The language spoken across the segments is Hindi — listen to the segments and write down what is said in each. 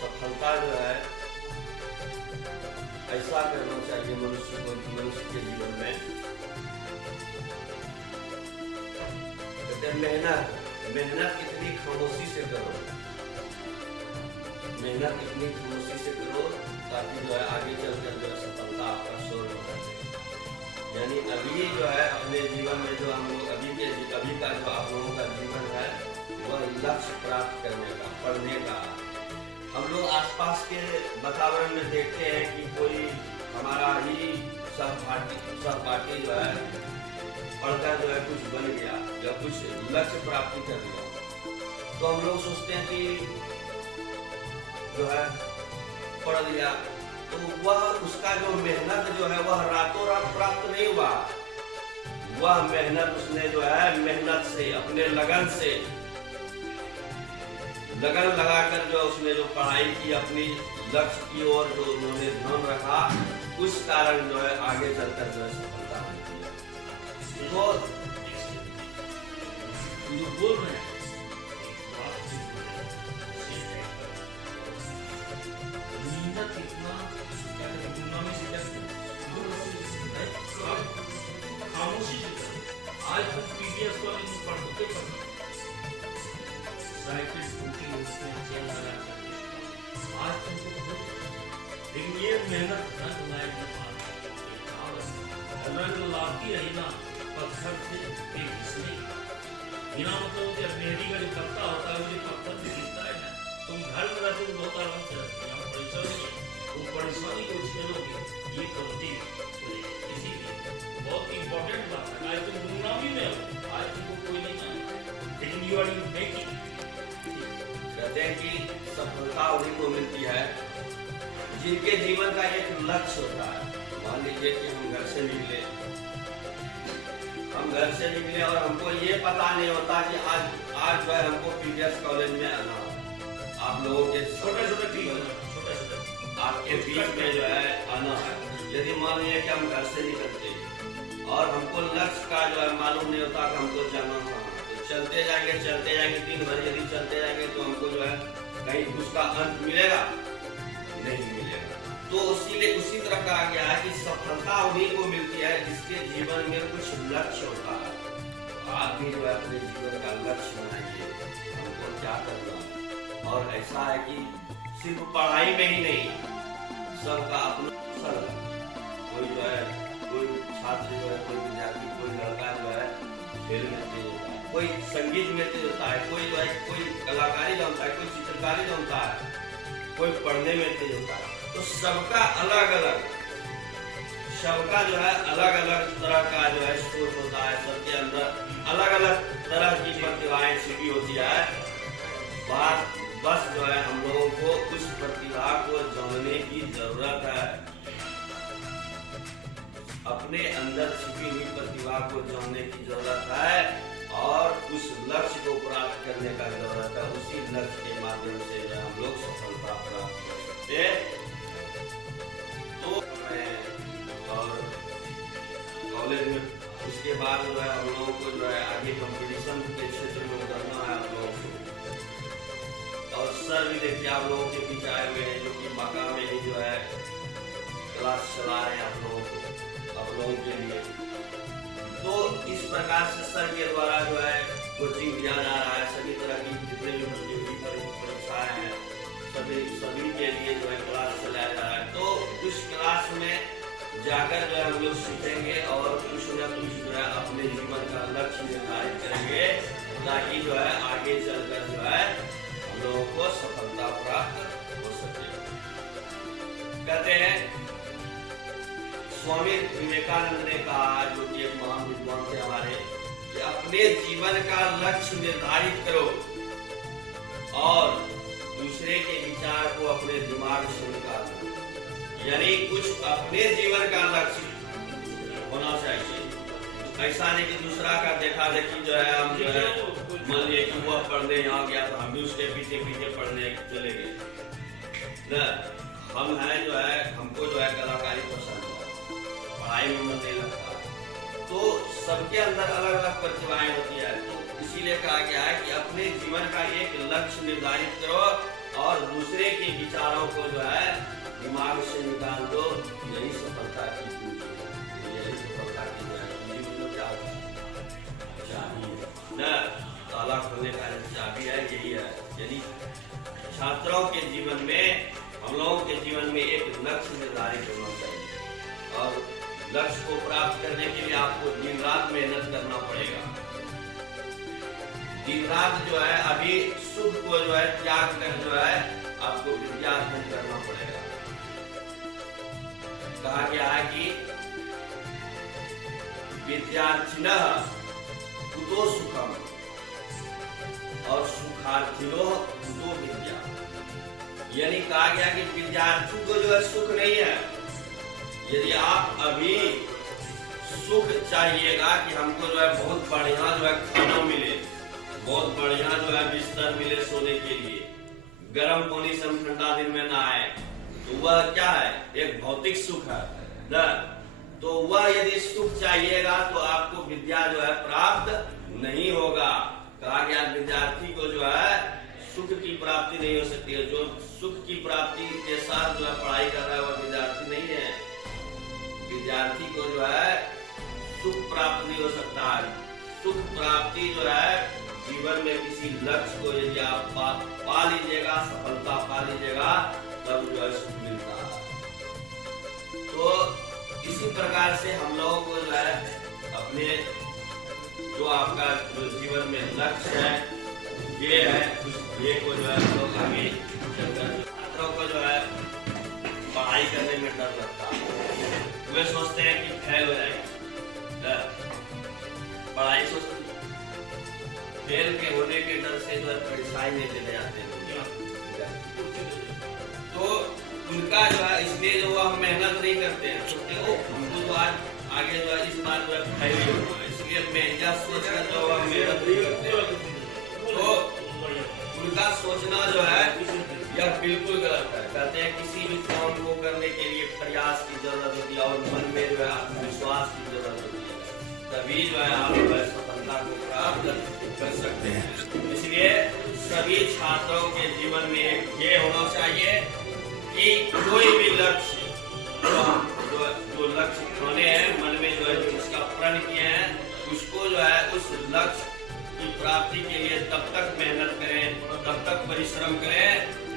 सफलता जो है ऐसा करना चाहिए मनुष्य को, मनुष्य के जीवन में। कहते हैं मेहनत इतनी खामोशी से करो, मेहनत इतनी खामोशी से करो ताकि जो है आगे चलकर जो है सफलता आपका शोर होना चाहिए। यानी अभी जो है अपने जीवन में जो हम लोग अभी का जो आप लोगों का जीवन है वह लक्ष्य प्राप्त करने का, पढ़ने का। हम लोग आसपास के वातावरण में देखते हैं कि कोई हमारा ही सहपाठी जो है पढ़कर जो है कुछ बन गया या कुछ लक्ष्य प्राप्ति कर लिया, तो हम लोग सोचते हैं कि जो है पढ़ लिया तो वह उसका जो मेहनत जो है वह रातों रात प्राप्त नहीं हुआ। वह मेहनत उसने जो है मेहनत से, अपने लगन से, लगन लगाकर जो उसने जो पढ़ाई की, अपनी लक्ष्य की ओर जो उन्होंने ध्यान रखा, उस कारण जो है आगे चलकर जो है सफलता मिलती है। तो जो बोल रहे हैं मेहनत इतना खामोशी से आज तुम पीडीएस को पढ़ते साइकिल स्कूटी उसमें चल रहा है आज तुमको, लेकिन ये मेहनत धन लायक लाती रही ना पत्थर से घिसने बिना मतलब कि मेहंदी का जो पत्ता होता है मुझे पत्थर से घिसता है ना। तुम घर में रहते हो बहुत आराम से रहते हैं, परेशानी है वो परेशानी को झेलोगे ये कमती इसीलिए बहुत इंपॉर्टेंट बात है। आज तुम गुमनामी में हो, आज तुमको कोई नहीं जाने, लेकिन यू आर मेकिंग। कहते हैं कि सफलता उन्हीं को मिलती है जिनके जीवन का एक लक्ष्य होता है। मान लीजिए कि हम घर से निकले और हमको ये पता नहीं होता कि आज जो है हमको पीडीएस कॉलेज में आना है। आप लोगों के छोटे आपके बीच में जो है आना है। यदि मान लीजिए कि हम घर से निकलते और हमको लक्ष्य का जो है मालूम नहीं होता कि हमको जाना था, तो चलते जाएंगे दिन भर यदि चलते जाएंगे तो हमको जो है कहीं उसका अंत मिलेगा नहीं मिलेगा। तो उसी तरह कहा गया है कि सफलता उन्हीं को मिलती है जिसके जीवन में कुछ लक्ष्य होता है। आप भी जो है अपने जीवन का लक्ष्य बनाइए, हमको क्या करना है। और ऐसा है कि सिर्फ पढ़ाई में ही नहीं, सबका अपना अवसर है। कोई जो है कोई छात्र जो है, कोई विद्यार्थी, कोई लड़का जो है खेल में तेज होता है, कोई संगीत में तेज होता है, कोई जो है कोई कलाकारी जानता है, कोई चित्रकारी जानता है, कोई पढ़ने में तेज होता है। तो सबका अलग अलग तरह का जो है सोच होता है, सबके अंदर अलग अलग तरह की प्रतिभाएं छिपी होती है। बस जो है हम लोगों को उस प्रतिभा को जानने की जरूरत है, अपने अंदर छिपी हुई प्रतिभा को जानने की जरूरत है और उस लक्ष्य को प्राप्त करने का जरूरत है। उसी लक्ष्य के माध्यम से जो हम लोग सफलता प्राप्त कर सकते हैं। तो और कॉलेज में उसके बाद जो है हम लोगों को जो है आगे कंपटीशन के क्षेत्र में उतरना है आप लोगों को। और सर भी देखिए आप लोगों के बीच आए हुए हैं जो कि मका में ही जो है क्लास चला रहे हैं आप लोगों के लिए। तो इस प्रकार से सर के द्वारा जो है कोचिंग दिया जा रहा है। सभी तरह की जितने भी प्रतियोगी परीक्षाएं हैं सभी के लिए जो है क्लास चलाया जा रहा है। तो उस क्लास में जाकर जो है हम लोग सीखेंगे और कुछ न कुछ जो है अपने जीवन का लक्ष्य निर्धारित करेंगे ताकि जो है आगे चलकर जो है हम लोगों को सफलता प्राप्त हो सके। कहते हैं स्वामी विवेकानंद ने कहा, जो कि एक महान विद्वान थे हमारे, कि अपने जीवन का लक्ष्य निर्धारित करो और दूसरे के विचार को अपने दिमाग से निकालो। यानी कुछ अपने जीवन का लक्ष्य होना चाहिए। ऐसा नहीं कि दूसरा का देखा देखी जो है हम जो है मान लीजिए कि वो पढ़ने यहाँ गया तो हम भी उसके पीछे पढ़ने चले गए न। हम हैं जो है हमको जो है कलाकारी पसंद है, पढ़ाई में मन नहीं लगता। तो सबके अंदर अलग अलग प्रतिभाएं होती है। तो इस इसीलिए कहा गया है कि अपने जीवन का एक लक्ष्य निर्धारित करो और दूसरे के विचारों को जो है दिमाग से निकाल दो। यही सफलता की कुंजी है, यही सफलता की कुंजी तो क्या चाहिए न ताला खोलने का चाबी है, यही है। यदि छात्रों के जीवन में, हम लोगों के जीवन में एक लक्ष्य निर्धारित होना चाहिए और लक्ष्य को प्राप्त करने के लिए आपको दिन रात मेहनत करना पड़ेगा। दिन रात जो है अभी सुख को जो है त्याग कर जो है आपको विद्यार्जन करना पड़ेगा। कहा गया है कि विद्यार्थिनः कुतो सुखम और सुखार्थिनो कुतो विद्या। यानी कहा गया कि विद्यार्थी को जो है सुख नहीं है। यदि आप अभी सुख चाहिएगा कि हमको जो है बहुत बढ़िया जो है खाना मिले, बहुत बढ़िया जो है बिस्तर मिले सोने के लिए, गर्म पानी से हम ठंडा दिन में नहाए, तो वह क्या है? एक भौतिक सुख है न? तो वह यदि सुख चाहिएगा तो आपको विद्या जो है प्राप्त नहीं होगा। कहा गया विद्यार्थी को जो है सुख की प्राप्ति नहीं हो सकती है। जो सुख की प्राप्ति के साथ जो है पढ़ाई कर रहा है वह विद्यार्थी नहीं है। विद्यार्थी को जो है सुख प्राप्त नहीं हो सकता है। सुख प्राप्ति जो है जीवन में किसी लक्ष्य को यदि आप पा लीजिएगा, सफलता पा लीजिएगा, तब जो है सुख मिलता है। तो इसी प्रकार से हम लोगों को जो है अपने जो आपका जो जीवन में लक्ष्य है ये है, उस ध्येय को जो है हम लोग आगे छात्रों को जो है पढ़ाई करने में डर लगता है। वे सोचते हैं कि फेल हो जाएंगे, पढ़ाई सोचते फेल के होने के डर से जो है परीक्षाएं नहीं देने जाते हैं। तो उनका जो है इसलिए जो हम मेहनत नहीं करते हैं, सोचते हो हमको तो आज आगे जो है इस बार जो है फेल ही होना है, इसलिए मेहनत सोच कर जो हम मेहनत नहीं करते। तो उनका सोचना जो है यह बिल्कुल गलत है। कहते हैं किसी भी काम को करने के लिए प्रयास की जरूरत होती है और मन में जो है आत्मविश्वास की जरूरत होती है, तभी जो है आप सफलता को प्राप्त कर सकते हैं। इसलिए सभी छात्रों के जीवन में एक ये होना चाहिए कि कोई भी लक्ष्य जो लक्ष्य ठाने हैं मन में जो है जिसका प्रण किए हैं उसको जो है उस लक्ष्य की प्राप्ति के लिए तब तक मेहनत करें, तब तक परिश्रम करें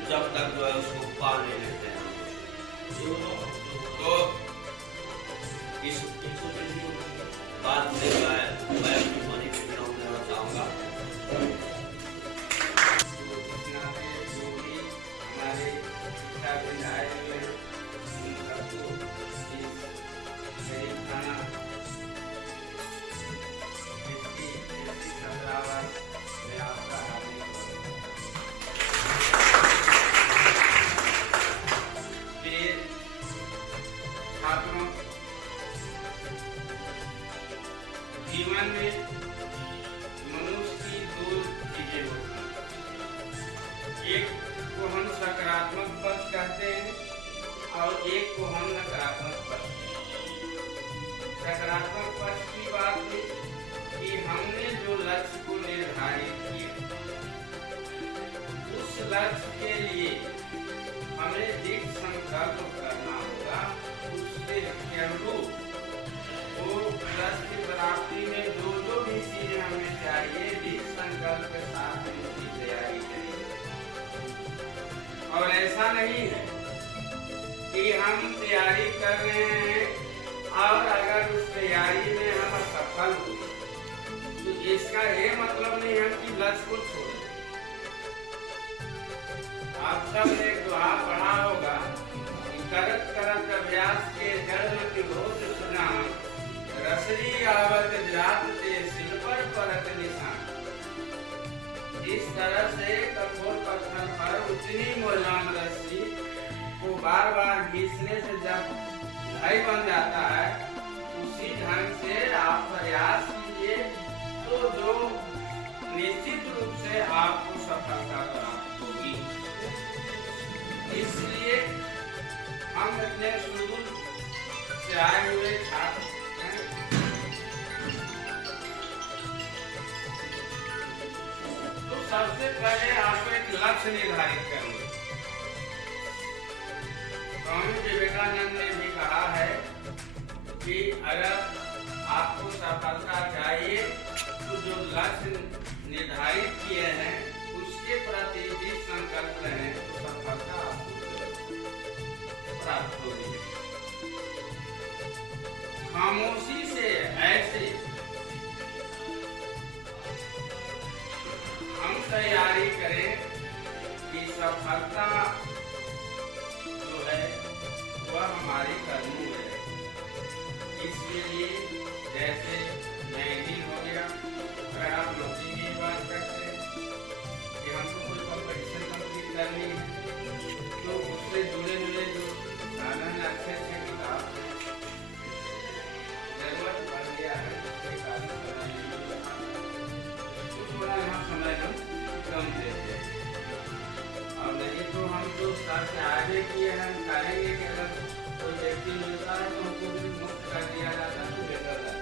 जब तक जो है उसको पा नहीं लेते हैं। तो इस बात से जो है मैं अपनी मनी को विराम देना चाहूँगा। हमारे शिक्षा विधायक में उनका तो गरीब खाना इसकी खतरावाद में आपका हार्दिक फिर छात्रों जीवन में मनुष्य की दो चीजें होती हैं। एक को हम सकारात्मक पक्ष कहते हैं और एक को हम नकारात्मक पक्ष। सकारात्मक पक्ष की बात है कि हमने जो लक्ष्य को निर्धारित किया उस लक्ष्य के लिए हमें दृढ़ संकल्प करना होगा। उसके अनुरूप वो लक्ष्य की प्राप्ति में जो भी चीजें हमें चाहिए दृढ़ संकल्प के साथ उसकी तैयारी करेंगे। और ऐसा नहीं है कि हम तैयारी कर रहे हैं और अगर उस तैयारी में हम असफल हो तो इसका ये मतलब नहीं है कि लक्ष्य को छोड़ दें। आप सब ने दुआ पढ़ा होगा कि करत करत अभ्यास के जन्म की बहुत सुना रसरी आवत जात से सिर पर परत निशान। इस तरह से कठोर पत्थर पर उतनी मौलान रस्सी को बार बार घिसने से जब ढाई बन जाता है उसी ढंग से आप प्रयास कीजिए तो जो निश्चित रूप से आपको सफलता प्राप्त होगी। इसलिए हम इतने शुरू से आए हुए छात्र सबसे पहले आपको एक लक्ष्य निर्धारित करेंगे। स्वामी विवेकानंद ने भी कहा है कि अगर आपको सफलता चाहिए तो जो लक्ष्य निर्धारित किए हैं उसके प्रति भी संकल्प रहें तो सफलता आपको प्राप्त होगी। खामोशी से ऐसे हम तैयारी करें कि सफलता जो है वह हमारे कर्मों में है। इसके लिए जैसे नए दिन हो गया, अगर आप नौकरी की बात करते हैं कि हमको कोई कॉम्पिटिशन कंप्लीट करनी है तो उससे जुड़े जो साधन अच्छे अच्छे किताब जरूरत पड़ गया है उसके कारण थोड़ा यहाँ समय हम कम देते हैं। और नहीं तो हम जो स्तर से आगे किए हैं हम करेंगे कि अगर कोई व्यक्ति मिलता है तो हमको भी मुक्त कर दिया जाता है तो बेहतर है।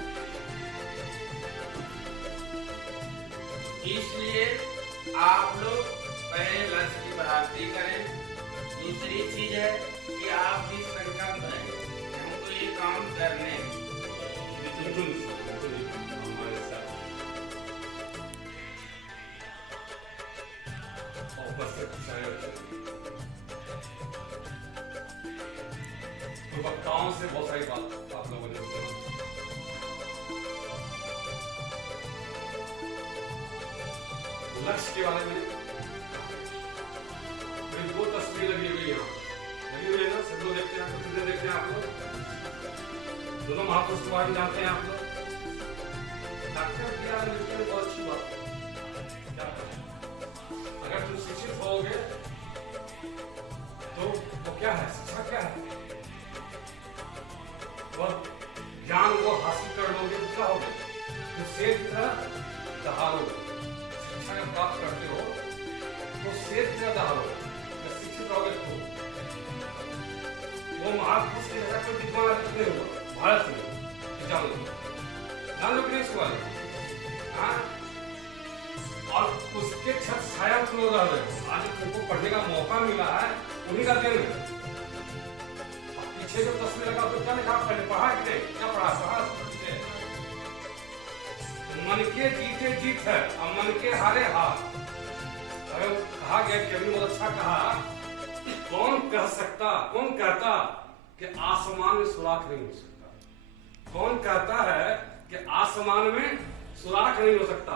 इसलिए आप लोग पहले लक्ष्य की प्राप्ति करें। दूसरी चीज है कि आप भी संकल्प रहें कि हमको ये काम करने हैं। हमारे साथ तो वक्ताओं से बहुत सारी बात आप लोगों ने सुना। लक्ष्य के बारे में दो तस्वीर लगी हुई यहाँ लगी हुई है ना, सब लोग देखते हैं, आपको देखते हैं आप लोग दोनों महापुरुष के बारे में जानते हैं आप लोग। डॉक्टर बी आर अम्बेडकर बहुत अच्छी बात है। क्या अगर तुम शिक्षित होगे तो वो क्या है, शिक्षा क्या है, वह ज्ञान वो हासिल कर लोगे तो क्या होगे, तो शेर की तरह दहाड़ोगे। शिक्षा जब प्राप्त करते हो तो शेर की तरह दहाड़ोगे। शिक्षित रहोगे तो वो महापुरुष के जैसा कोई विद्वान नहीं होगा भारत में, जान लो कि नहीं इसके बारे में। और उसके छत छाया तुम लोग रह रहे हो। आज तुमको पढ़ने का मौका मिला है उन्हीं का देन है। पीछे जो तस्वीर लगा तो क्या लिखा, पहले पढ़ा कि नहीं, क्या पढ़ा मन के जीते जीत है और मन के हारे हार। अगर कहा गया कि अभी बहुत अच्छा कहा, कौन कह सकता, कौन कहता कि आसमान में सुराख नहीं हो सकता, कौन कहता है कि आसमान में सुराख नहीं हो सकता,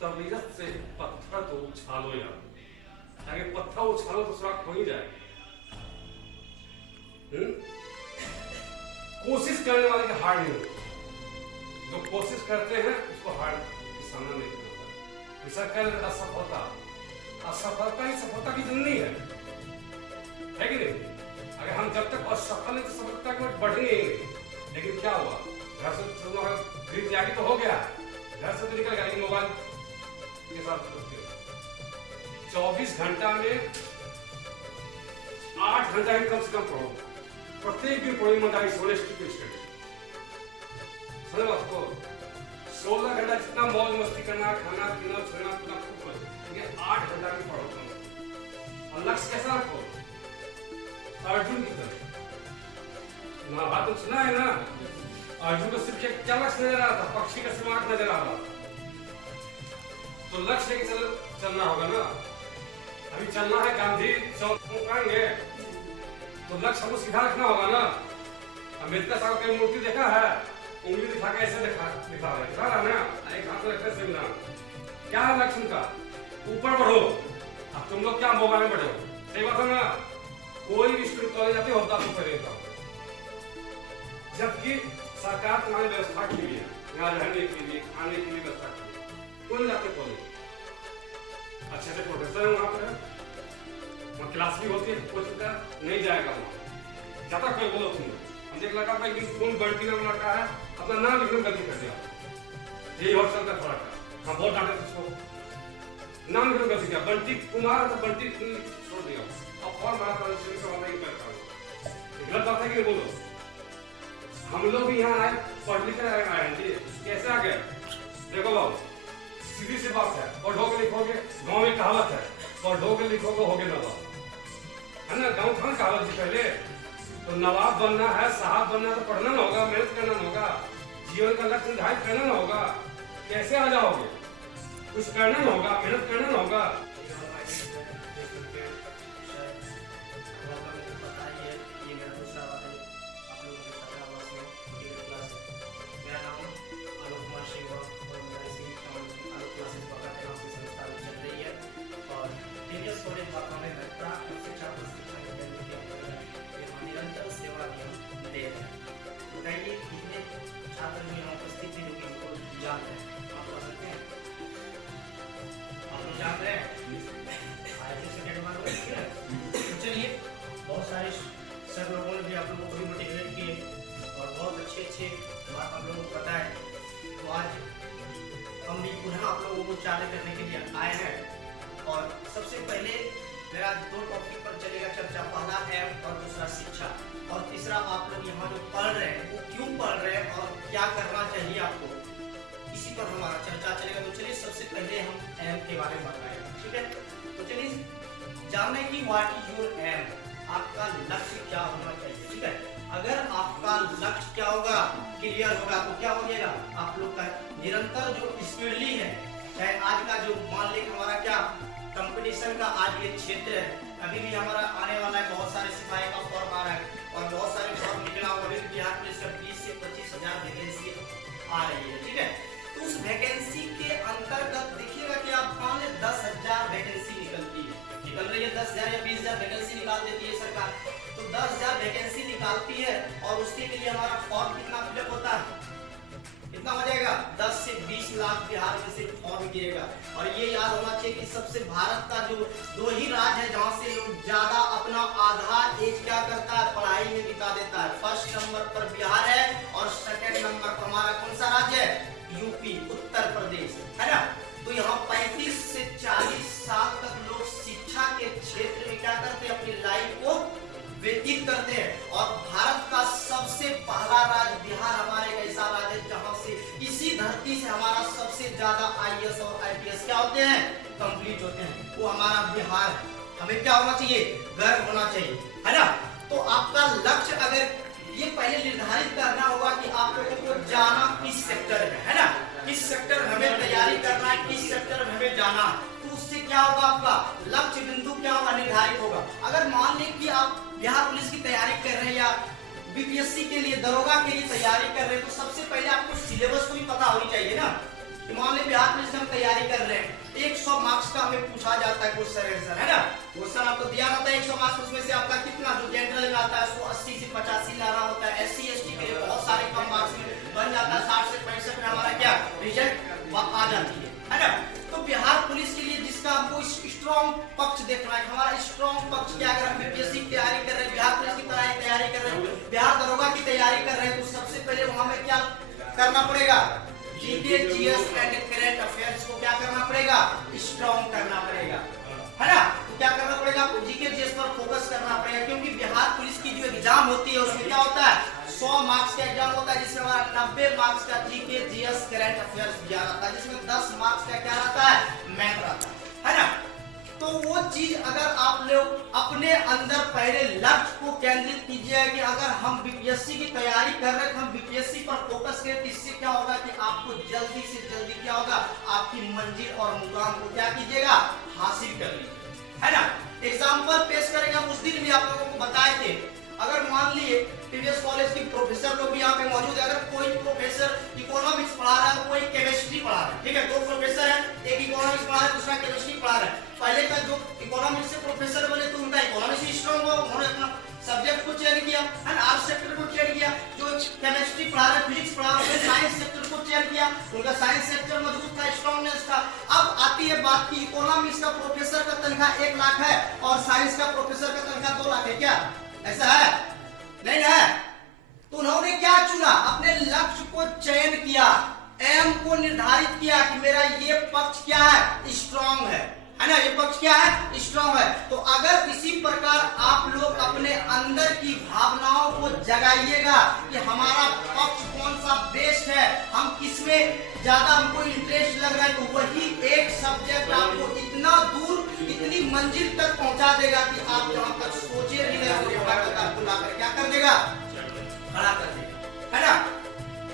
तबीयत से पत्थर तो उछालो यार, ताकि पत्थर उछालो तो सुराख हो ही जाए। कोशिश करने वाले की हार नहीं होती, जो कोशिश करते हैं उसको हार की सामना नहीं करना। ऐसा कर असफलता, असफलता ही सफलता की जननी है कि नहीं। अगर हम जब तक असफल है तो सफलता की ओर बढ़ेंगे ही नहीं। लेकिन क्या हुआ, घर से खरीद त्यागी तो हो गया, घर से तो निकल गया, लेकिन मोबाइल के साथ 24 घंटा में 8 घंटा ही कम से कम पढ़ो, प्रत्येक दिन पढ़ो, ईमानदारी सोने की कोशिश करें। समझ बात को, 16 घंटा जितना मौज मस्ती करना, खाना पीना सोना पूरा खूब करो, लेकिन 8 घंटा में पढ़ो कम। और लक्ष्य कैसा रखो, अर्जुन की तरह। महाभारत सुना है ना, अर्जुन को सिर्फ क्या लक्ष्य नजर आ रहा था, पक्षी का सिमाट नजर आ रहा था। तो लक्ष्य लेके चलना होगा ना। अभी चलना है गांधी चौक आएंगे तो लक्ष्य हमको सीधा रखना होगा ना। अम्बेडकर साहब की मूर्ति देखा है, उंगली दिखा के ऐसे दिखा रहा है ना, एक हाथ में रखते सेमिनार। क्या है लक्ष्य का, ऊपर बढ़ो। अब तुम लोग क्या मोबाइल में बढ़ो, सही बात है ना। कोई भी स्टूडेंट कॉलेज जाते हो तो करेगा, जबकि सरकार तुम्हारी व्यवस्था के लिए, यहाँ रहने के लिए, खाने के लिए व्यवस्था के लिए क्यों नहीं जाते कॉलेज। अच्छे से प्रोफेसर है वहाँ पर, वहाँ क्लास भी होती है, कोचिंग का नहीं जाएगा वहाँ जाता कोई। बोलो तुम, हम एक लड़का था कौन गलती नाम लड़का है, अपना नाम लिखने में गलती कर दिया, यही और चलता थोड़ा था। हाँ बहुत डांटे उसको, नाम लिखने में गलती किया, बंटी कुमार था, बंटी छोड़ दिया। अब और बड़ा गलत बात है कि बोलो। हम लोग भी यहाँ आए, पढ़ लिख कर आए हैं जी, कैसे आ गए देखो लो। सीधी सी बात है, पढ़ोगे लिखोगे, गांव में कहावत है, पढ़ोगे लिखोगे होगे नवाब, है ना? गांव था कहावत जी पहले। तो नवाब बनना है, साहब बनना तो पढ़ना ना होगा, मेहनत करना ना होगा, जीवन का लक्ष्य निर्धारित करना ना होगा। कैसे आ जाओगे? कुछ करना ना होगा, मेहनत करना ना होगा। सब लोगों ने भी आप लोगों को भी मोटिवेट किए और बहुत अच्छे बात आप लोगों को पता है। तो आज हम भी पुनः आप लोगों को चार्ज करने के लिए आए हैं और सबसे पहले मेरा 2 टॉपिक पर चलेगा चर्चा। पहला है और दूसरा शिक्षा, और तीसरा आप लोग यहाँ जो पढ़ रहे हैं वो क्यों पढ़ रहे हैं और क्या करना चाहिए आपको, इसी पर हमारा चर्चा चलेगा। तो चलिए सबसे पहले हम एम के बारे में बताएंगे, ठीक है? तो चलिए जानने की व्हाट इज योर एम, आपका लक्ष्य क्या होना चाहिए, ठीक है? अगर आपका लक्ष्य क्या होगा, क्लियर होगा, तो क्या हो जाएगा आप लोग का निरंतर जो स्पीडली है, चाहे आज का जो मान लें हमारा क्या कंपटीशन का आज ये क्षेत्र है, अभी भी हमारा आने वाला है, बहुत सारे सिपाही का फॉर्म आ रहा है और बहुत सारे फॉर्म निकला हुआ है। बिहार पुलिस का 20 से 25 हजार वैकेंसी आ रही है, ठीक है? तो उस वैकेंसी के अंतर्गत देखिएगा कि आप मान लें 10,000 वैकेंसी निकल रही है, 10,000 या 20,000 वैकेंसी निकाल देती है सरकार। तो 10,000 वैकेंसी निकालती है और उसके लिए हमारा फॉर्म कितना फिलअप होता है, कितना हो जाएगा? 10 से 20 लाख बिहार में से फॉर्म गिरेगा। और ये याद होना चाहिए कि सबसे भारत का जो 2 ही राज्य है जहाँ से लोग ज्यादा अपना आधा एज क्या करता है, पढ़ाई में बिता देता है। फर्स्ट नंबर पर बिहार है और सेकंड नंबर पर हमारा कौन सा राज्य है? यूपी, उत्तर प्रदेश, है ना? तो यहाँ 35 से 40 साल तक लोग शिक्षा के क्षेत्र में क्या करते हैं, अपनी लाइफ को व्यतीत करते हैं। और भारत का सबसे पहला राज्य बिहार हमारे एक ऐसा राज्य है जहाँ से इसी धरती से हमारा सबसे ज्यादा IAS और IPS क्या होते हैं, कंप्लीट होते हैं, वो हमारा बिहार है। हमें क्या होना चाहिए, गर्व होना चाहिए, है ना? तो आपका लक्ष्य अगर ये पहले निर्धारित करना होगा कि आप लोगों को जाना किस सेक्टर में, है ना? किस सेक्टर में हमें तैयारी करना है, किस सेक्टर में हमें जाना है, तो उससे क्या होगा, आपका लक्ष्य बिंदु क्या होगा, निर्धारित होगा। अगर मान लें कि आप बिहार पुलिस की तैयारी कर रहे हैं या BPSC के लिए, दरोगा के लिए तैयारी कर रहे हैं, तो सबसे पहले आपको सिलेबस को भी पता होनी चाहिए ना। कि मान लें बिहार पुलिस में हम तैयारी कर रहे हैं, 100 मार्क्स का हमें पूछा जाता है क्वेश्चन आंसर, है ना? क्वेश्चन आपको दिया जाता है 100 मार्क्स, उसमें से आपका कितना जो जनरल में आता है उसको 80 से 85 लाना होता है। SC ST के लिए बहुत सारे कम मार्क्स में बन जाता है, 60 से 65 में हमारा क्या रिजल्ट आ जाती है ना? तो बिहार पुलिस के लिए जिसका हमको स्ट्रॉन्ग पक्ष देखना है, हमारा स्ट्रॉन्ग पक्ष क्या, अगर हम BPSC की तैयारी कर रहे हैं, बिहार पुलिस की तैयारी कर रहे हैं, बिहार दरोगा की तैयारी कर रहे हैं, तो सबसे पहले वहां में क्या करना पड़ेगा, GK GS and current affairs को क्या करना पड़ेगा, स्ट्रॉन्ग करना पड़ेगा, है ना? तो क्या करना पड़ेगा, आपको GK GS पर फोकस करना पड़ेगा, क्योंकि बिहार पुलिस की जो एग्जाम होती है उसमें क्या होता है, 100 मार्क्स का एग्जाम होता है, जिसमें हमारा 90 मार्क्स का GK GS करंट अफेयर्स दिया जाता है, जिसमें 10 मार्क्स का क्या रहता है, मैथ रहता है ना? तो वो चीज अगर आप लोग अपने अंदर पहले लक्ष्य को केंद्रित कीजिए कि अगर हम BPSC की तैयारी कर रहे हैं तो हम BPSC पर फोकस करें, तो इससे क्या होगा कि आपको जल्दी से जल्दी क्या होगा, आपकी मंजिल और मुकाम को क्या कीजिएगा, हासिल कर लीजिए, है ना? एग्जाम्पल पेश करेंगे, हम उस दिन भी आप लोगों को बताए थे। अगर मान लिए प्रीवियस कॉलेज के प्रोफेसर लोग भी यहाँ पे मौजूद है, अगर कोई प्रोफेसर इकोनॉमिक्स पढ़ा रहा है, कोई केमिस्ट्री पढ़ा रहा है, ठीक है? 2 प्रोफेसर है, एक इकोनॉमिक्स पढ़ा रहा है, दूसरा केमिस्ट्री पढ़ा रहा है। पहले का जो इकोनॉमिक्स से प्रोफेसर बने तो उनका इकोनॉमिक्स स्ट्रॉन्ग हुआ, उन्होंने अपना सब्जेक्ट को चयन किया, है ना? आर्ट्स सेक्टर को चयन किया। जो केमिस्ट्री पढ़ा रहा है, फिजिक्स पढ़ा रहा है, साइंस सेक्टर को चयन किया, उनका साइंस सेक्टर मजबूत था, स्ट्रॉन्गनेस था। अब आती है बात की इकोनॉमिक्स का प्रोफेसर का तनख्वाह 1 लाख है और साइंस का प्रोफेसर का तनख्वाह 2 लाख है, क्या ऐसा है? नहीं है। तो उन्होंने क्या चुना, अपने लक्ष्य को चयन किया, एम को निर्धारित किया कि मेरा ये पक्ष क्या है, स्ट्रॉन्ग है ना? ये पक्ष क्या है, स्ट्रॉन्ग है। तो अगर इसी प्रकार आप लोग अपने अंदर की भावनाओं को जगाइएगा कि हमारा पक्ष कौन सा बेस्ट है, हम किसमें ज्यादा हमको इंटरेस्ट लग रहा है, तो वही मंजिल तक पहुंचा देगा कि आप जहां तक सोचे भी नहीं होंगे वहां तक आपको लाकर क्या कर देगा, खड़ा कर देगा, है ना।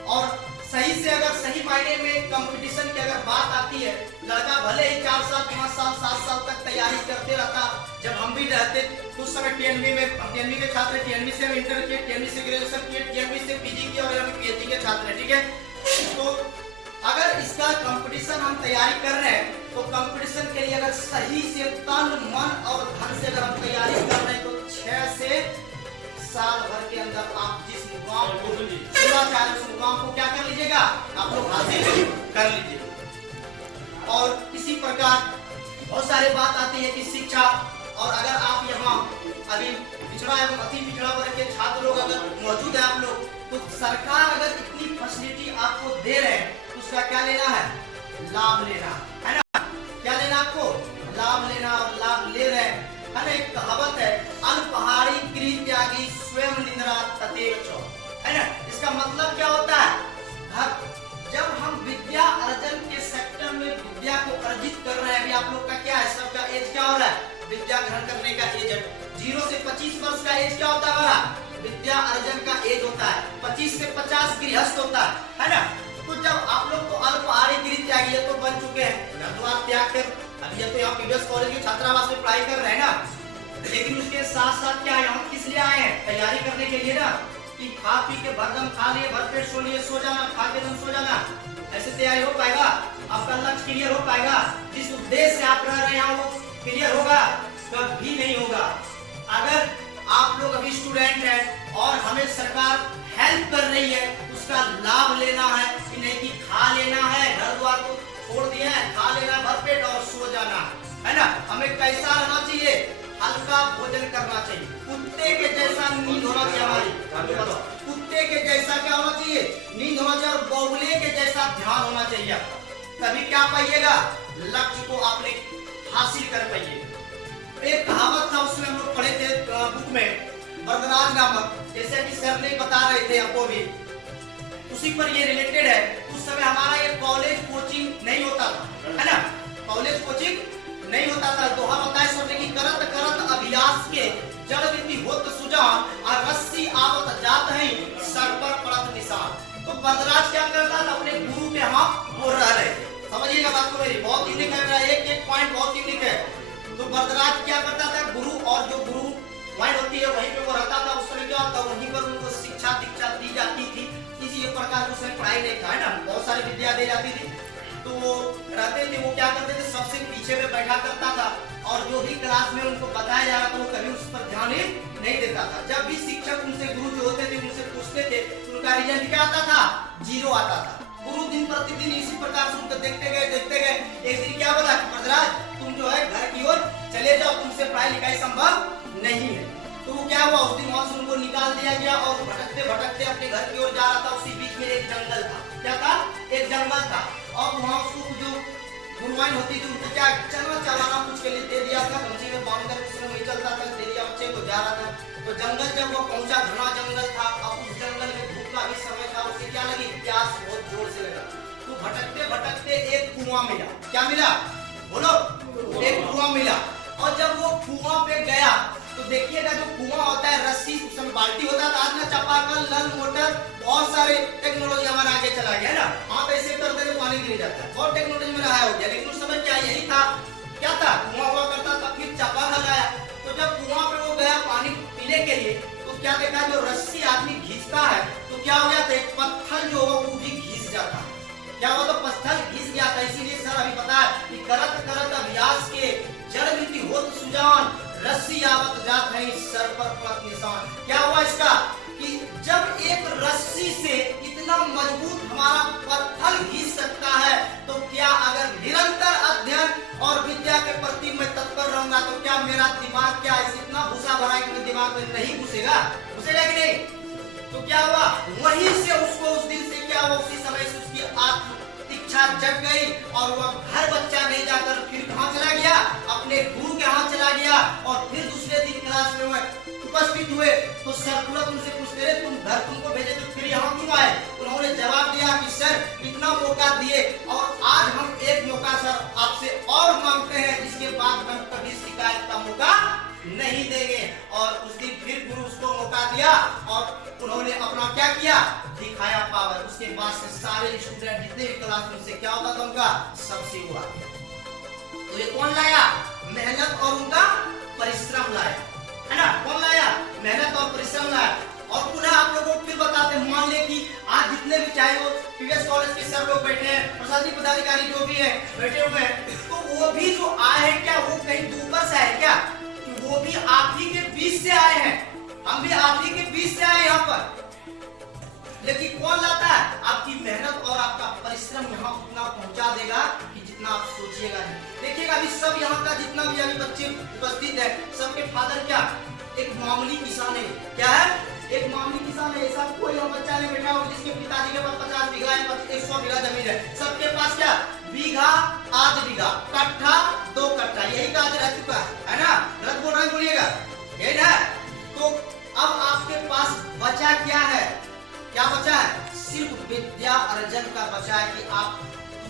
और सही से अगर सही मायने में कंपटीशन की अगर बात आती है, लड़का भले ही 4 साल 5 साल 7 साल तक तैयारी करते रहता। जब हम भी रहते उस समय टीएनबी में, हम टीएनबी के छात्र, टीएनबी से हम इंटर किए, टीएनबी से ग्रेजुएशन किए, टीएनबी से पीजी किए और हम पीएचडी के छात्र हैं, ठीक है। तो अगर इसका कंपटीशन हम तैयारी कर रहे हैं तो कंपटीशन के लिए अगर सही से तन मन और धन से अगर हम तैयारी कर रहे हैं तो 6 से साल भर के अंदर आप जिस मुकाम को पूरा चाहे उस मुकाम को क्या कर लीजिएगा, आप लोग हासिल कर लीजिएगा। और इसी प्रकार बहुत सारी बात आती है कि शिक्षा, और अगर आप यहाँ अभी पिछड़ा एवं अति पिछड़ा वर्ग के छात्र लोग अगर मौजूद है आप लोग, तो सरकार अगर इतनी फैसिलिटी आपको दे रहे हैं तो उसका क्या लेना है, लाभ लेना है ना। क्या लेना आपको, लाभ लेना, और लाभ ले रहे हैं, है ना। एक कहावत है, अल्पहारी गृह त्यागी स्वयं निंद्रा ततेव चौ, है ना। इसका मतलब क्या होता है, जब हम विद्या अर्जन के सेक्टर में विद्या को अर्जित कर रहे हैं, अभी आप लोग का क्या है, सबका एज क्या हो रहा है, विद्या ग्रहण करने का एज है। 0 से 25 वर्ष का एज क्या होता है हमारा, विद्या अर्जन का एज होता है। 25 से 50 गृहस्थ होता है ना। तो जब आप लोग तो अल्पहारी गृह त्यागी तो बन चुके हैं, घर द्वार त्याग कर, अभी ये तो यहाँ पीवीएस कॉलेज के छात्रावास में पढ़ाई कर रहे हैं ना, लेकिन उसके साथ साथ क्या है, हम किस लिए आए हैं, तैयारी करने के लिए ना, कि खा पी के भरदम खा लिए, भरपेट सो लिए, सो जाना, खा के दम सो जाना, ऐसे तैयारी हो पाएगा, आपका लक्ष्य क्लियर हो पाएगा, जिस उद्देश्य से आप रह रहे हैं वो क्लियर होगा, कभी नहीं होगा। अगर आप लोग अभी स्टूडेंट हैं और हमें सरकार हेल्प कर रही है, उसका लाभ लेना है, कि नहीं कि खा लेना है, घर द्वार को छोड़ दिया है, खा लेना भरपेट और सो जाना, है ना। हमें कैसा रहना चाहिए, हल्का भोजन करना चाहिए, कुत्ते के जैसा नींद होना चाहिए हमारी, कुत्ते के जैसा क्या होना चाहिए, नींद होना चाहिए, और बगुले के जैसा ध्यान होना चाहिए। तभी क्या पाइएगा, लक्ष्य को आपने हासिल कर पाइए। एक कहावत था, उसमें हम लोग पढ़े थे बुक में, वरदराज नामक, जैसे कि सर ने बता रहे थे आपको भी, उसी पर ये रिलेटेड है। उस समय हमारा ये कॉलेज कोचिंग नहीं होता था, है ना, कॉलेज कोचिंग नहीं होता था। दोहा बताए सोचे कि करत करत अभ्यास के जड़ विधि होत सुजान, और रस्सी आवत जात है सर पर पड़त निशान। तो वरदराज क्या करता था, अपने गुरु के यहाँ वो रह रहे थे। समझिएगा बात को मेरी, बहुत यूनिक है, एक पॉइंट बहुत यूनिक है। तो वरदराज क्या करता था, गुरु और जो गुरु वाइन होती है वहीं पे वो रहता था। उस समय क्या होता, वहीं पर उनको शिक्षा दीक्षा दी जाती थी। किसी एक प्रकार उसमें पढ़ाई नहीं था, है ना, बहुत सारी विद्या दी जाती थी। तो वो रहते थे, वो क्या करते थे, सबसे पीछे में बैठा करता था, और जो भी क्लास में उनको बताया जा रहा था वो कभी उस पर ध्यान ही नहीं देता था। जब भी शिक्षक उनसे, गुरु जो होते थे उनसे पूछते थे, उनका रिजल्ट क्या आता था, 0 आता था। गुरु दिन प्रतिदिन इसी प्रकार से उनको देखते गए। एक दिन क्या बोला, वरदराज तुम जो है घर की ओर चले जाओ, तुमसे पढ़ाई लिखाई संभव नहीं है। तो वो क्या हुआ, उस दिन वहां से उनको निकाल दिया गया, और भटकते भटकते अपने घर की ओर जा रहा था। उसी बीच में एक जंगल था, क्या था, एक जंगल था, और वहाँ उसको जो गुरुवाइन होती थी उनको क्या चलाना कुछ के लिए दे दिया था, गमछी में बांधकर उस समय वही चलता था, दे दिया बच्चे को, जा रहा था। तो जंगल जब वो पहुंचा, घना जंगल था, और उस जंगल में धूप का भी समय था, उसे क्या लगी, प्यास बहुत जोर से लगा। तो भटकते भटकते एक कुआं मिला, क्या मिला, बोलो, एक कुआं मिला। और जब वो कुआं पे गया तो देखिएगा, जो कुआं होता है, रस्सी, उस समय बाल्टी होता था, आज ना चापाकल, नल, मोटर, बहुत सारे टेक्नोलॉजी हमारा आगे चला गया है ना। हाथ ऐसे करते तो पानी गिर जाता है, बहुत टेक्नोलॉजी में रहा हो गया, लेकिन उस समय क्या यही था, क्या था, कुआं हुआ करता था, फिर चापाकल आया। तो जब कुआं पे वो गया पानी पीने के लिए, तो क्या देखा, जो रस्सी आदमी खींचता है तो क्या हो गया था, एक पत्थर जो होगा वो भी घिस जाता है। क्या हुआ, तो पत्थर घिस गया था। इसीलिए सर अभी पता है कि करत करत अभ्यास के जड़ वृत्ति होत सुजान, रस्सी आवत जात है सर पर पड़त निशान। क्या हुआ इसका, कि जब एक रस्सी से इतना मजबूत हमारा पत्थर घिस सकता है, तो क्या अगर निरंतर अध्ययन और विद्या के प्रति मैं तत्पर रहूंगा, तो क्या मेरा दिमाग क्या इतना भूसा भरा है कि दिमाग में नहीं घुसेगा, घुसेगा कि नहीं। तो क्या हुआ, वहीं से उसको, उस दिन से क्या हुआ, उसी समय से उसकी आत्म इच्छा जग गई, और वह घर बच्चा नहीं जाकर फिर कहाँ चला गया, अपने गुरु के हाथ चला गया। और फिर दूसरे दिन क्लास में वह उपस्थित हुए, तो सर तुरंत उनसे पूछते रहे, तुम घर तुमको भेजे तो फिर यहाँ क्यों आए। उन्होंने जवाब दिया कि सर इतना मौका दिए, और आज हम एक मौका सर आपसे और मांगते हैं, जिसके बाद हम कभी शिकायत का नहीं देंगे। और उस दिन फिर गुरु उसको मौका दिया और उन्होंने अपना क्या किया, दिखाया पावर। उसके बाद से सारे स्टूडेंट जितने भी क्लास में से क्या होता था उनका सबसे हुआ। तो ये कौन लाया, मेहनत और उनका परिश्रम लाया, है ना। कौन लाया, मेहनत और परिश्रम लाया। और पुनः आप लोगों को फिर बताते हैं, मान ले कि आज जितने भी चाहे वो पीवीएस कॉलेज के सर लोग बैठे हैं, प्रशासनिक पदाधिकारी जो भी है बैठे हुए हैं, तो वो भी जो आए हैं क्या वो कहीं दूर से आए क्या, वो भी आप ही के बीच से आए हैं, हम भी आप ही के बीच से आए यहाँ पर। लेकिन कौन लाता है, आपकी मेहनत और आपका परिश्रम यहाँ उतना पहुंचा देगा कि जितना आप सोचिएगा नहीं। देखिएगा अभी सब यहाँ का जितना भी अभी बच्चे उपस्थित है, सबके फादर क्या एक मामूली किसान है। क्या है, एक मामूली किसान है। ऐसा कोई हम बच्चा नहीं बैठा हो जिसके पिताजी के पास 50 बीघा या 100 बीघा जमीन है। सबके पास क्या, बीघा, आध बीघा, कट्ठा, 2 कट्ठा, यही काज रह चुका है ना। गलत बोल रहे बोलिएगा, यही ना। तो अब आपके पास बचा क्या है, क्या बचा है, सिर्फ विद्या अर्जन का बचा है कि आप,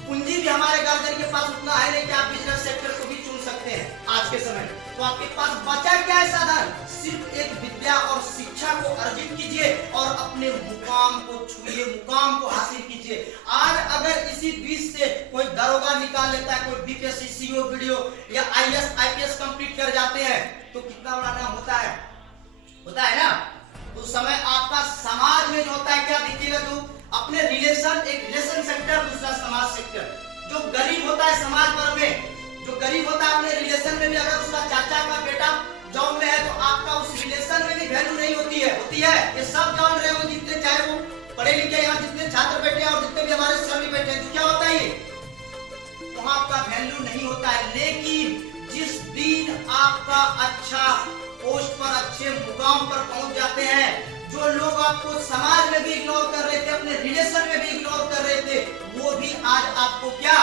पूंजी भी हमारे गार्जियन के पास उतना है नहीं कि आप बिजनेस सेक्टर को भी चुन सकते हैं आज के समय। तो आपके पास बचा क्या है साधन, सिर्फ एक विद्या और शिक्षा को अर्जित कीजिए और अपने मुकाम को छुइए, मुकाम को हासिल कीजिए। आज अगर इसी बीच से कोई दरोगा निकाल लेता है, कोई बीपीएससी, सीओ, वीडियो या आईएएस, आईपीएस कंप्लीट कर जाते हैं, तो कितना बड़ा नाम होता है ना। उस समय आपका समाज में जो होता है क्या देखिएगा, जो अपने रिलेशन, एक रिलेशन सेक्टर, दूसरा समाज सेक्टर। जो गरीब होता है समाज भर में, जो गरीब होता है अपने रिलेशन में भी, अगर उसका चाचा का बेटा जॉब में है तो आपका उस रिलेशन में भी वैल्यू नहीं होती है। ये सब जान रहे हो, जितने चाहे वो पढ़े लिखे यहाँ जितने छात्र बैठे हैं और जितने भी हमारे सर भी बैठे हैं, तो क्या होता है ये, वहाँ आपका वैल्यू नहीं होता है। लेकिन जिस दिन आपका अच्छा पोस्ट पर, अच्छे मुकाम पर पहुंच जाते हैं, जो लोग आपको समाज में भी इग्नोर कर रहे थे, अपने रिलेशन में भी इग्नोर कर रहे थे, वो भी आज आपको क्या,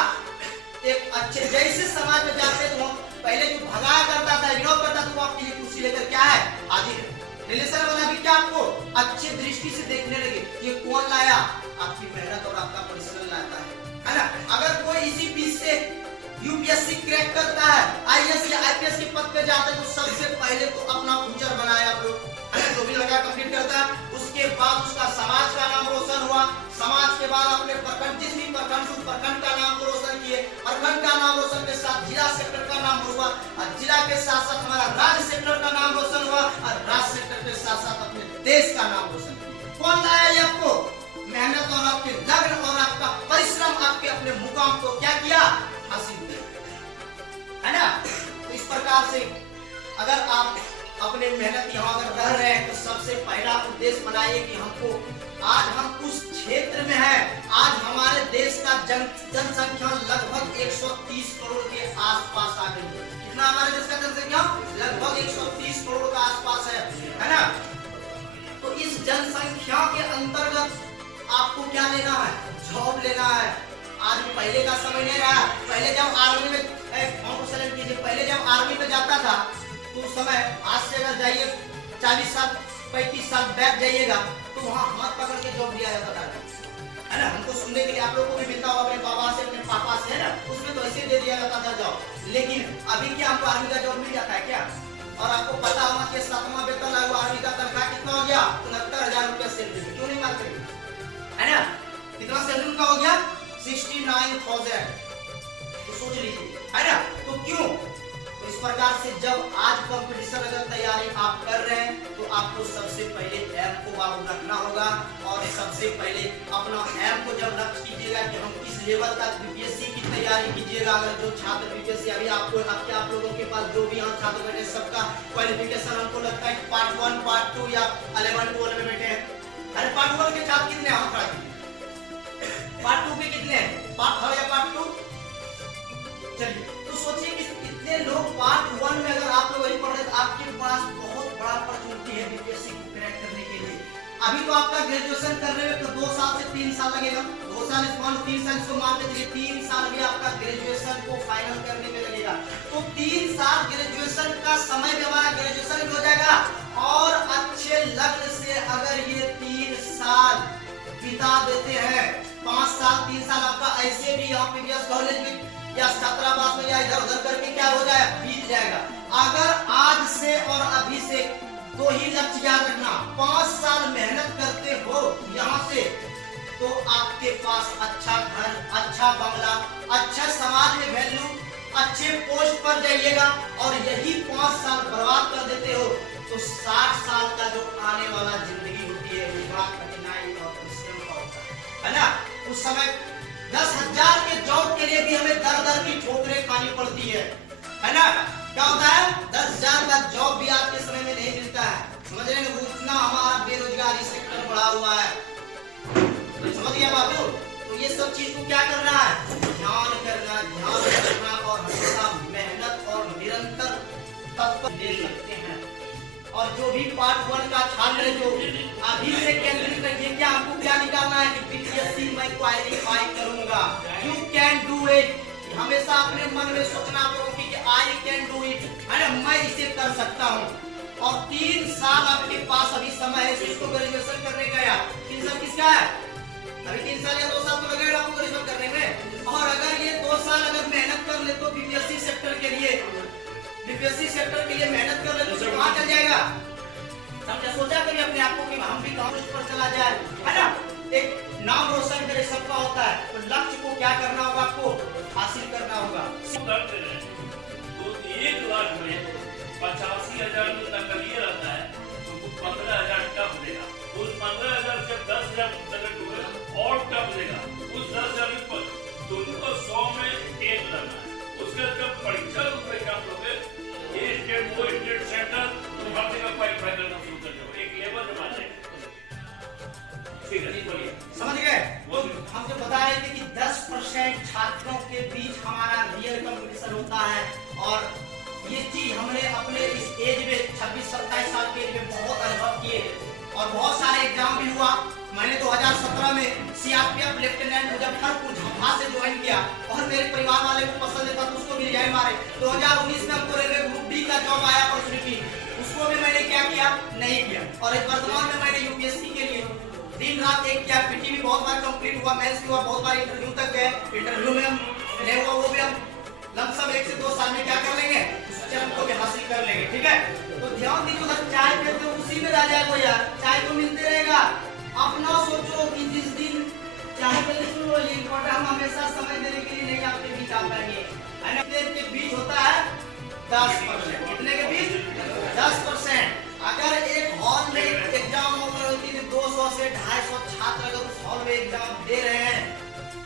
एक अच्छे, जैसे समाज में जाते तो पहले जो भगाया करता था, इग्नोर करता था, वो आपके लिए कुर्सी लेकर क्या है हाजिर है। रिलेशन वाला भी क्या आपको अच्छी दृष्टि से देखने लगे। ये कौन लाया, आपकी मेहनत और आपका परिश्रम लाता है ना। अगर कोई इसी बीच से यूपीएससी क्रैक करता है, आईएएस या आईपीएस के पद पे जाता है, तो सबसे पहले तो अपना फ्यूचर बनाया आप लोग, जो भी लगा कंप्लीट करता है, उसके बाद उसका समाज का नाम रोशन हुआ। समाज के बाद अपने प्रखंड, जिस भी प्रखंड से, उस प्रखंड का नाम को रोशन किए, प्रखंड का नाम रोशन के साथ जिला सेक्टर का नाम हुआ, और जिला के साथ साथ हमारा राज्य सेक्टर का नाम रोशन हुआ, और राज्य सेक्टर के साथ साथ अपने देश का नाम रोशन किया। कौन लाया ये आपको, मेहनत और आपके लगन और आपका परिश्रम, आपके अपने मुकाम को क्या किया, हासिल किया, है ना। तो इस प्रकार से अगर आप अपने मेहनत यहाँ अगर रह रहे हैं, तो सबसे पहला उद्देश्य बनाइए कि हमको, आज हम उस क्षेत्र में हैं, आज हमारे देश का जनसंख्या लगभग 130 करोड़ के आसपास आ गई है। कितना हमारे देश का जनसंख्या, लगभग 130 करोड़ का आसपास है ना। तो इस जनसंख्या के अंतर्गत आपको क्या लेना है, जॉब लेना है। आज पहले का समय नहीं रहा। पहले जब आर्मी में, पहले जब आर्मी में जाता था, तो उस समय, आज से अगर जाइए 40 साल 35 साल बैक जाइएगा, तो वहाँ हाथ पकड़ के जॉब दिया जाता था, है ना। हमको सुनने के लिए आप लोगों को भी मिलता होगा अपने बाबा से, अपने पापा से, है ना। उसमें तो ऐसे दे दिया जाता था जॉब। लेकिन अभी क्या हमको आर्मी का जॉब मिल जाता है क्या। और आपको पता होगा कि 7वां वेतन लागू, आर्मी का तनख्वाह कितना हो गया, 69,000 रुपया सैलरी। क्यों नहीं मार करेंगे, है ना। कितना सैलरी उनका हो गया, 69,000। तो सोच लीजिए, है ना। तो क्यों, तो इस प्रकार से जब आज कंपटीशन अगर तैयारी आप कर रहे हैं, तो आपको सबसे पहले एम को बाबू रखना होगा। और सबसे पहले अपना एम को जब लक्ष्य कीजिएगा कि हम किस लेवल तक बीपीएससी की तैयारी कीजिएगा। अगर जो छात्र बीपीएससी अभी आपको, आप लोगों के पास जो भी यहाँ छात्र बैठे, सबका क्वालिफिकेशन हमको लगता है पार्ट 1, पार्ट 2 या 11, 12 में बैठे हैं। अरे पार्ट 1 के छात्र कितने, हम पार्ट 2 के कितने हैं, पार्ट 3 या पार्ट 2। चलिए, तो सोचिए कि इतने लोग पार्ट 1 में अगर आप लोग वही पढ़ रहे, तो आपके पास बहुत बड़ा अपॉर्चुनिटी है बीपीएससी को क्रैक करने के लिए। अभी तो आपका ग्रेजुएशन करने में तो 2 साल से 3 साल लगेगा। 2 साल, 3 साल इसको मान के चलिए, 3 साल भी आपका ग्रेजुएशन को फाइनल करने में लगेगा। तो 3 साल ग्रेजुएशन का समय भी हमारा ग्रेजुएशन भी हो जाएगा। और अच्छे लग्न से अगर ये 3 साल बिता देते हैं, 5 साल 3 साल आपका ऐसे भी यहाँ पीवीएस कॉलेज में या छात्रावास में या इधर उधर करके क्या हो जाए, बीत जाएगा। अगर आज से और अभी से 2 ही लक्ष्य याद रखना। 5 साल मेहनत करते हो यहाँ से तो आपके पास अच्छा घर, अच्छा बंगला, अच्छा समाज में वैल्यू, अच्छे पोस्ट पर जाइएगा। और यही 5 साल बर्बाद कर देते हो तो 60 साल का जो आने वाला जिंदगी होती है वो बड़ा कठिनाई और परिश्रम का होता है ना। उस समय 10,000 के जॉब के लिए भी हमें दर दर की ठोकरें खानी पड़ती है ना। क्या होता है, 10,000 का जॉब भी आज के समय में नहीं मिलता है। समझ रहे हैं, उतना हमारा बेरोजगारी सेक्टर बढ़ा हुआ है। समझ गया बाबू? तो ये सब चीज को क्या करना है, ध्यान करना और हमेशा मेहनत और निरंतर तत्पर दे सकते हैं। और जो भी पार्ट 1 का छात्र जो अभी से केंद्रित रखिए, क्या हमको क्या निकालना है कि बीपीएससी मैं क्वालिफाई करूंगा। You can do it. हमेशा अपने मन में सोचना होगा कि आई कैन डू इट, है ना, मैं इसे कर सकता हूँ। और 3 साल आपके पास अभी समय है इसको ग्रेजुएशन करने का। या 3 साल किसका है, अभी 3 साल या 2 साल तो लगेगा आपको ग्रेजुएशन करने में। और अगर ये 2 साल अगर मेहनत कर ले तो बीपीएससी सेक्टर के लिए मेहनत कर ले तो कहाँ चल जाएगा। समझा, सोचा कभी अपने आप को कि हम भी कांग्रेस पर चला जाए, है ना, एक नाम रोशन करे, सबका होता है। तो लक्ष्य को क्या करना होगा, आपको हासिल करना होगा। तो 1 लाख में 85,000 जो नकलिए रहता है तो 15,000 टप देगा। उस 15,000 से 10,000 सेलेक्ट हुए और टप देगा। उस 10,000 पर तुमको 100 में 1 लगना है। उसके जब परीक्षा एग्जाम दोगे, ये स्टेट वो स्टेट सेंटर तुम हर जगह क्वालिफाई करना शुरू कर दो। एक लेवल जमा जाएगा। ठीक है, बोलिए। समझ गए? तो हम जो बता रहे थे कि 10% छात्रों के बीच हमारा रियल कंपटीशन होता है। और ये चीज हमने अपने इस एज में 26-27 साल के एज में बहुत अनुभव किए और बहुत सारे एग्जाम भी हुआ। मैंने 2017 में सीआरपीएफ लेफ्टिनेंट मुजफ्फरपुर झांझा से ज्वाइन किया और मेरे परिवार वाले को पसंद था तो उसको भी रिजाइन मारे। 2019 में हमको रेलवे ग्रुप डी का जॉब आया अपॉर्चुनिटी, उसको भी मैंने क्या किया, नहीं किया। और वर्तमान में मैंने यूपीएससी के लिए दिन रात एक किया। पीटी भी बहुत बार कंप्लीट हुआ, मेंस भी हुआ, बहुत बार इंटरव्यू तक गए। इंटरव्यू में हम नहीं हुआ, वो भी हम लमसम 1 से 2 साल में क्या कर लेंगे, उस चरण को भी हासिल कर लेंगे। ठीक है, तो ध्यान दीजिए, उधर चाय पीते हो उसी में रह जाएगा यार, चाय तो मिलते रहेगा। अपना सोचो कि जिस दिन चाहे पहले सुनो, ये इम्पोर्टेंट, हम हमेशा समय देने के लिए नहीं आपके बीच आ पाएंगे। के बीच होता है 10%। कितने के बीच? 10%। अगर एक हॉल में एग्जाम होती है 200 से 250 छात्र अगर उस हॉल में एग्जाम दे रहे हैं,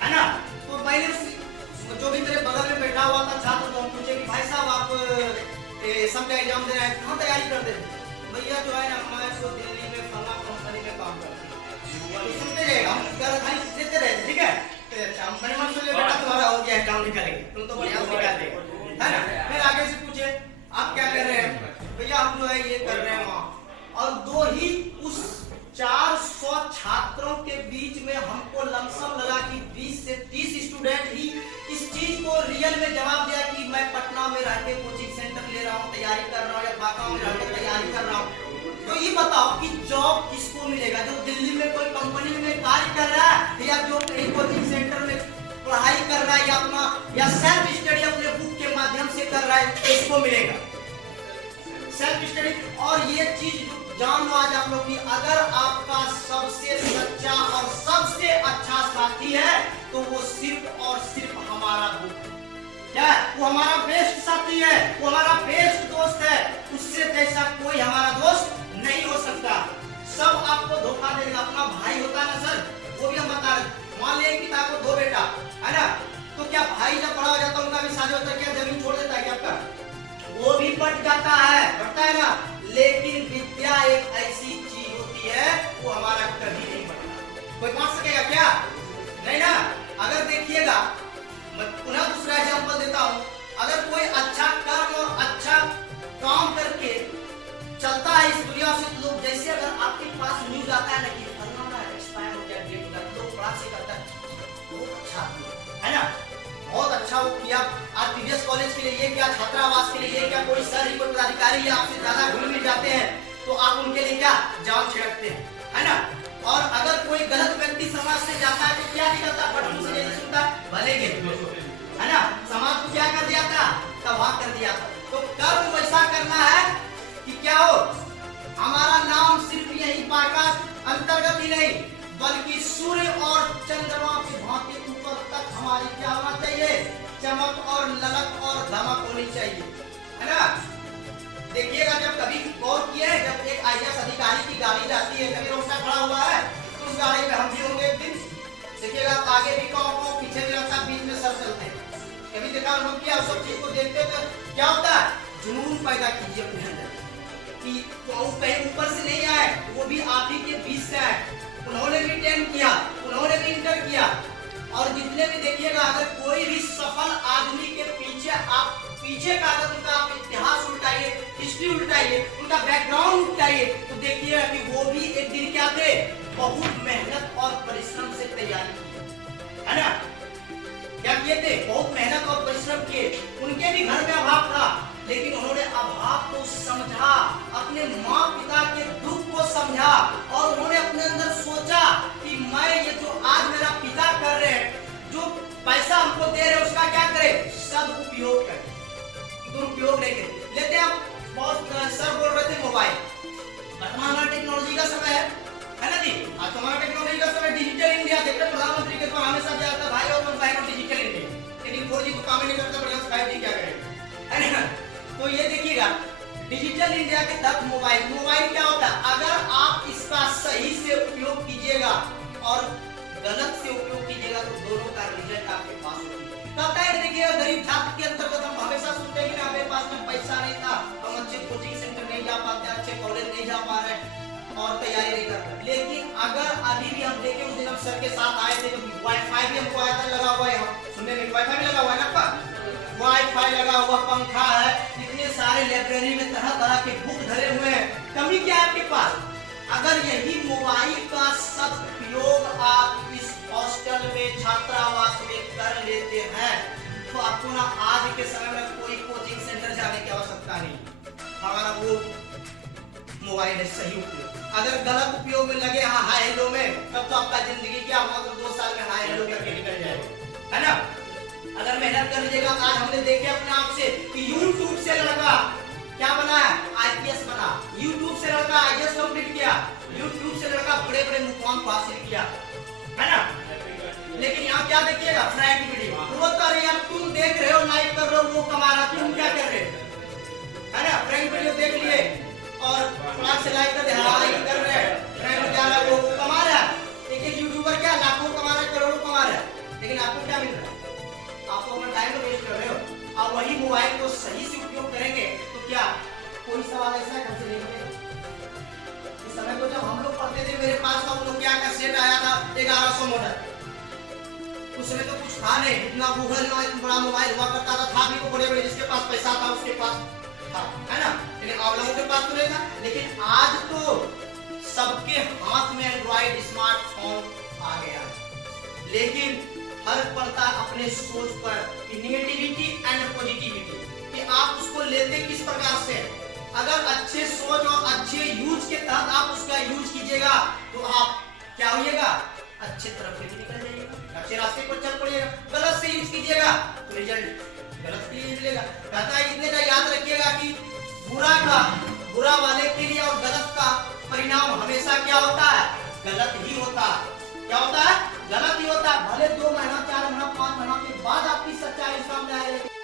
है ना, तो मैंने जो भी मेरे बगल में बैठा हुआ था छात्र को हम पूछे कि भाई साहब आप सब का एग्जाम दे रहे हैं, कहाँ तैयारी करते हैं? भैया जो है ना, मैं तो दिल्ली में फला कंपनी में काम करती हूँ। तो सुनते रहेगा, हम देते रहे। ठीक है, तो अच्छा मैंने मन सोचे बेटा तुम्हारा हो गया एग्जाम निकालेंगे, तुम तो बढ़िया निकाल देगा, है ना। फिर आगे से पूछे आप क्या कर रहे हैं? भैया हम जो है ये कर रहे हैं वहाँ। और 2 ही उस 400 छात्रों के बीच में हमको लमसम लगा कि 20 से 30 स्टूडेंट ही इस चीज को रियल में जवाब दिया कि मैं पटना में रह के कोचिंग सेंटर ले रहा हूँ, तैयारी कर रहा हूँ, या बांका में रह के तैयारी कर रहा हूँ। तो ये बताओ कि जॉब किसको मिलेगा, जो दिल्ली में कोई कंपनी में कार्य कर रहा है या जो कहीं कोचिंग सेंटर में पढ़ाई कर रहा है या अपना या सेल्फ स्टडी अपने बुक के माध्यम से कर रहा है, इसको मिलेगा सेल्फ स्टडी। और ये चीज जान लो आज आप लोग कि अगर आपका सबसे सच्चा और सबसे अच्छा साथी है तो वो सिर्फ और सिर्फ हमारा दोस्त क्या है, वो हमारा बेस्ट साथी है, वो हमारा बेस्ट दोस्त है। उससे जैसा कोई हमारा दोस्त नहीं हो सकता। सब आपको धोखा देगा। अपना भाई होता है ना सर, वो भी हम बता रहे, मान लिया पिता को 2 बेटा है ना, तो क्या भाई जब बड़ा हो जाता है उनका भी शादी होता है, क्या जमीन छोड़ देता है क्या आपका? वो भी बट जाता है, बढ़ता है ना। लेकिन विद्या एक ऐसी चीज होती है वो हमारा कभी नहीं बढ़ता। कोई बांट सकेगा क्या? नहीं ना। अगर देखिएगा, मैं पुनः दूसरा एग्जांपल देता हूँ। अगर कोई अच्छा कर्म और अच्छा काम करके चलता है इस दुनिया से, लोग जैसे अगर आपके पास न्यूज आता है ना कि फलाना एक्सपायर हो गया, डेट हो गया, लोग बड़ा से करता है, बहुत अच्छा है ना, बहुत अच्छा वो किया। आज पीवीएस कॉलेज के लिए ये क्या, छात्रावास के लिए ये क्या, कोई सर ही कोई पदाधिकारी आपसे ज्यादा घुल मिल जाते हैं तो आप उनके लिए क्या जान छिड़कते हैं, है ना। और अगर कोई गलत व्यक्ति समाज से जाता है तो क्या निकलता, बट मुझसे नहीं सुनता, भले के है ना, समाज को क्या कर दिया था, तबाह कर दिया था। तो कर्म वैसा करना है कि क्या हो, हमारा नाम सिर्फ यही पाका अंतर्गत ही नहीं बल्कि सूर्य और चंद्रमा की भांति ऊपर तक हमारी क्या होना चाहिए, चमक और ललक और धमक होनी चाहिए, है ना। देखिएगा जब कभी गौर किया है, जब एक आईएएस अधिकारी की गाड़ी जाती है, कभी रोड पर खड़ा हुआ है तो उस गाड़ी में हम भी होंगे एक दिन, देखिएगा आगे भी कौन पीछे भी रहता, बीच में सर चलते हैं, कभी देखा अनुभव किया, उस सब चीज को देखते तो क्या होता है, जुनून पैदा कीजिए अपने अंदर कि वो कहीं ऊपर से नहीं आए, वो भी आप ही के बीच से आए, उन्होंने भी 10 किया, उन्होंने भी इंटर किया। और जितने भी देखिएगा अगर कोई भी सफल आदमी के पीछे आप पीछे का अगर उनका आप इतिहास उल्टाइए, हिस्ट्री उल्टाइए, उनका बैकग्राउंड उल्टाइए तो देखिएगा कि वो भी एक दिन क्या थे, बहुत मेहनत और परिश्रम से तैयारी की, है ना। क्या किए थे, बहुत मेहनत और परिश्रम किए, उनके भी घर में अभाव था लेकिन उन्होंने अभाव को समझा, अपने माँ पिता के दुख को समझा और उन्होंने अपने अंदर सोचा कि मैं ये जो आज मेरा पिता कर रहे हैं, जो पैसा हमको दे रहे हैं उसका क्या करें, सदुपयोग करें, दुरुपयोग नहीं करें। लेते हैं बहुत सर बोल रहे थे मोबाइल, वर्तमान टेक्नोलॉजी का समय है ना जी, आज हमारा टेक्नोलॉजी का समय, डिजिटल इंडिया देखते प्रधानमंत्री के द्वारा हमेशा जाता भाई और बहनों डिजिटल इंडिया, लेकिन 4G तो काम नहीं करता, बढ़िया 5G क्या करें, है ना। तो ये देखिएगा डिजिटल इंडिया के तहत मोबाइल क्या होता है, अगर आप इसका सही से उपयोग कीजिएगा और गलत से उपयोग कीजिएगा तो दोनों का रिजल्ट आपके पास होगा। देखिए गरीब छात्र के अंतर्गत हम हमेशा सुनते हैं कि हमारे पास में पैसा नहीं था, हम अच्छे कोचिंग सेंटर नहीं जा पाते, अच्छे कॉलेज नहीं जा पा रहे और तैयारी नहीं कर रहे। लेकिन अगर अभी भी हम देखें, उस दिन हम सर के साथ आए थे तो वाईफाई भी हमको आया था, लगा हुआ है, सुनने में वाईफाई भी लगा हुआ है ना आपका, वाईफाई लगा हुआ, पंखा है, इतने सारे लाइब्रेरी में तरह तरह के बुक धरे हुए हैं, कमी क्या है आपके पास। अगर यही मोबाइल का सदुपयोग आप इस हॉस्टल में छात्रावास में कर लेते हैं तो आपको ना आज के समय में कोई कोचिंग सेंटर जाने की आवश्यकता नहीं, हमारा वो मोबाइल है सही उपयोग। अगर गलत उपयोग में लगे हाँ हाय हेलो में, तब तो आपका जिंदगी क्या मतलब 2 साल में हाय हेलो करके निकल जाएगा, है ना। अगर मेहनत कर लीजिएगा, आज हमने देखे अपने आप से कि YouTube से लड़का क्या बना है, IPS बना, YouTube से लड़का IAS कंप्लीट किया, YouTube से लड़का बड़े बड़े मुकाम को हासिल किया, है ना। लेकिन यहाँ क्या देखिएगा, फ्रैंक वीडियो, वो तो अरे यार तुम देख रहे हो, लाइक कर रहे हो, वो कमा रहा, तुम क्या कर रहे हो, है ना। फ्रैंक वीडियो देख लिए और फटाक से लाइक कर दे, हाँ लाइक कर रहे हैं, फ्रैंक जा रहा है, वो कमा रहा है। एक यूट्यूबर क्या लाखों कमा रहा है, करोड़ों कमा रहा है, लेकिन आपको क्या मिल रहा है, आपको अपना टाइम तो वेस्ट कर रहे हो। आप वही मोबाइल को सही से उपयोग करेंगे तो क्या कोई सवाल ऐसा है हमसे नहीं करेगा। इस समय को जब हम लोग पढ़ते थे, मेरे पास का वो क्या का सेट आया था 1100 मॉडल, उस समय तो कुछ था नहीं, इतना गूगल ना इतना बड़ा मोबाइल हुआ करता था भी तो बड़े बड़े जिसके पास पैसा था उसके पास था, है ना, लेकिन आप लोगों के पास तो नहीं था। लेकिन आज तो सबके हाथ में एंड्रॉइड स्मार्टफोन आ गया, लेकिन फर्क पड़ता अपने सोच पर कि निगेटिविटी एंड पॉजिटिविटी, कि आप उसको लेते किस प्रकार से। अगर अच्छे सोच और अच्छे यूज के तहत आप उसका यूज कीजिएगा तो आप क्या होइएगा, अच्छे तरफ से निकल जाइएगा, अच्छे रास्ते पर चल पड़िएगा। गलत से यूज कीजिएगा तो रिजल्ट गलत के लिए मिलेगा। कहता है इतने का याद रखिएगा कि बुरा वाले के लिए और गलत का परिणाम हमेशा क्या होता है, गलत ही होता है। क्या होता है, गलत ही होता है। भले 2 महीना 4 महीना 5 महीना के बाद आपकी सच्चाई सामने आएगी।